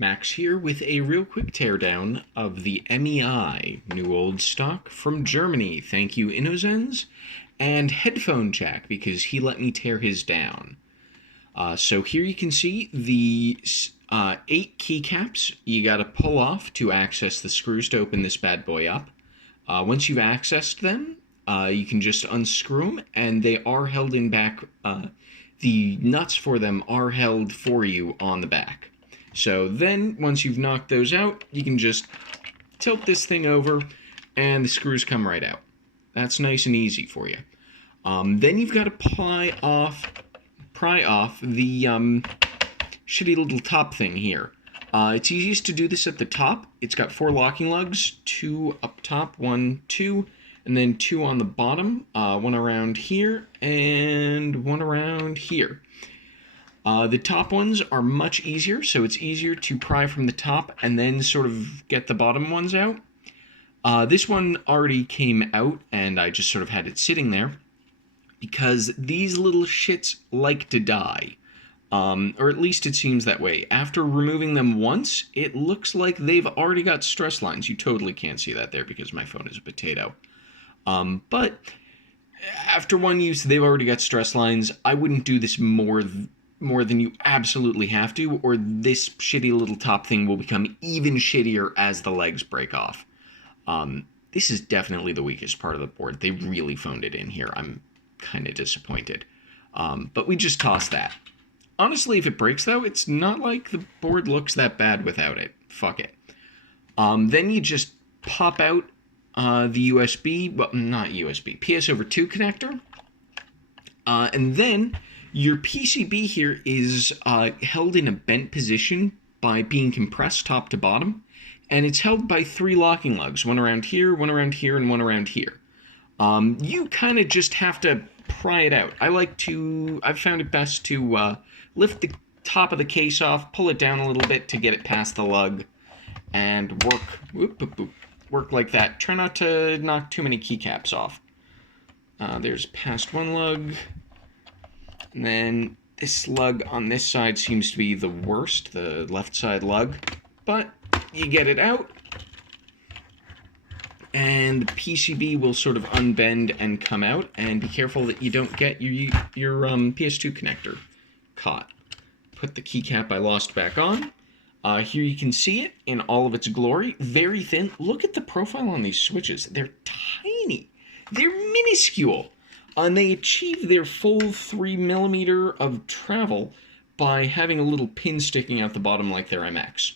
Max here with a real quick teardown of the MEI, new old stock from Germany. Thank you, Inozenz, and Headphone Jack, because he let me tear his down. So here you can see the 8 keycaps you gotta pull off to access the screws to open this bad boy up. Once you've accessed them, you can just unscrew them, and they are held in back. The nuts for them are held for you on the back. So then, once you've knocked those out, you can just tilt this thing over, and the screws come right out. That's nice and easy for you. Then you've got to pry off the shitty little top thing here. It's easiest to do this at the top. It's got 4 locking lugs, 2 up top, 1, 2, and then 2 on the bottom, 1 around here, and 1 around here. The top ones are much easier, so it's easier to pry from the top and then sort of get the bottom ones out. This one already came out, and I just sort of had it sitting there, because these little shits like to die. Or at least it seems that way. After removing them once, it looks like they've already got stress lines. You totally can't see that there because my phone is a potato. But after one use, they've already got stress lines. I wouldn't do this more than you absolutely have to, or this shitty little top thing will become even shittier as the legs break off. This is definitely the weakest part of the board. They really phoned it in here. I'm kind of disappointed. But we just toss that. Honestly, if it breaks, though, it's not like the board looks that bad without it. Fuck it. Then you just pop out the USB, well, not USB, PS over 2 connector. And then your PCB here is held in a bent position by being compressed top to bottom. And it's held by 3 locking lugs, one around here, and one around here. You kind of just have to pry it out. I've found it best to lift the top of the case off, pull it down a little bit to get it past the lug, and work like that. Try not to knock too many keycaps off. There's past one lug, and then this lug on this side seems to be the worst, the left side lug, but you get it out, and the PCB will sort of unbend and come out, and be careful that you don't get your PS2 connector caught. Put the keycap I lost back on. Here you can see it in all of its glory. Very thin. Look at the profile on these switches. They're tiny. They're minuscule. And they achieve their full 3mm of travel by having a little pin sticking out the bottom like their MX.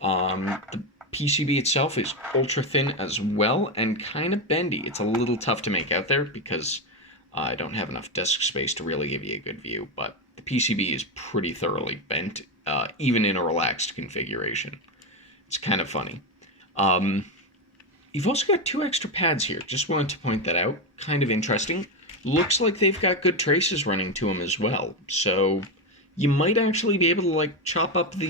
The PCB itself is ultra thin as well and kind of bendy. It's a little tough to make out there because I don't have enough desk space to really give you a good view, but the PCB is pretty thoroughly bent, even in a relaxed configuration. It's kind of funny. You've also got 2 extra pads here. Just wanted to point that out. Kind of interesting. Looks like they've got good traces running to them as well. So you might actually be able to chop up the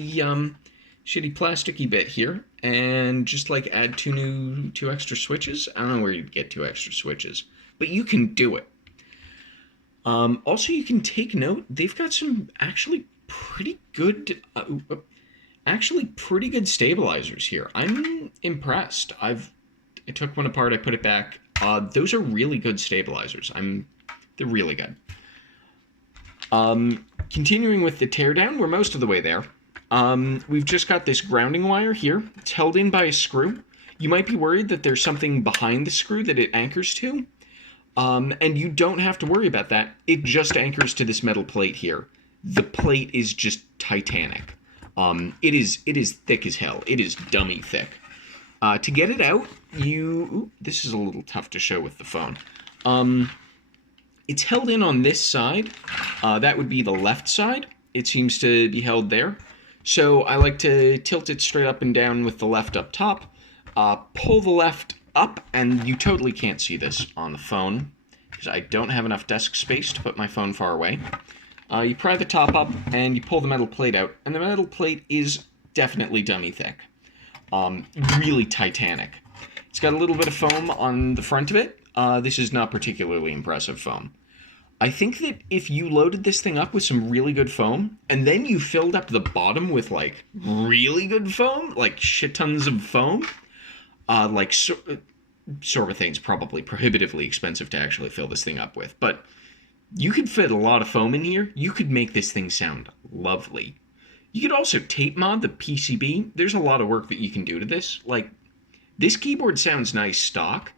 shitty plasticky bit here and just add 2 extra switches. I don't know where you'd get 2 extra switches, but you can do it. Also, you can take note, they've got some actually pretty good stabilizers here. I'm impressed. I took one apart, I put it back. Those are really good stabilizers. They're really good. Continuing with the teardown, we're most of the way there. We've just got this grounding wire here. It's held in by a screw. You might be worried that there's something behind the screw that it anchors to. And you don't have to worry about that. It just anchors to this metal plate here. The plate is just titanic. It is thick as hell. It is dummy thick. To get it out, this is a little tough to show with the phone. It's held in on this side. That would be the left side. It seems to be held there. So I like to tilt it straight up and down with the left up top. Pull the left up, and you totally can't see this on the phone because I don't have enough desk space to put my phone far away. You pry the top up, and you pull the metal plate out, and the metal plate is definitely dummy thick. Really titanic. It's got a little bit of foam on the front of it. This is not particularly impressive foam. I think that if you loaded this thing up with some really good foam, and then you filled up the bottom with like really good foam, like shit tons of foam, like sorbethane's probably prohibitively expensive to actually fill this thing up with, but you could fit a lot of foam in here. You could make this thing sound lovely. You could also tape mod the PCB. There's a lot of work that you can do to this. Like, this keyboard sounds nice stock,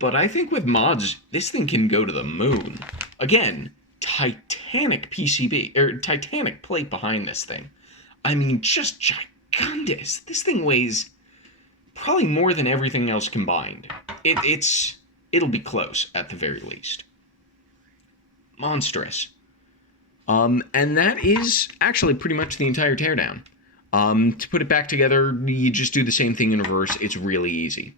but I think with mods, this thing can go to the moon. Again, titanic PCB, or titanic plate behind this thing. I mean, just gigantous. This thing weighs probably more than everything else combined. It'll be close at the very least. Monstrous. And that is actually pretty much the entire teardown. To put it back together, you just do the same thing in reverse. It's really easy.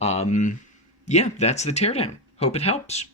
Yeah, that's the teardown. Hope it helps.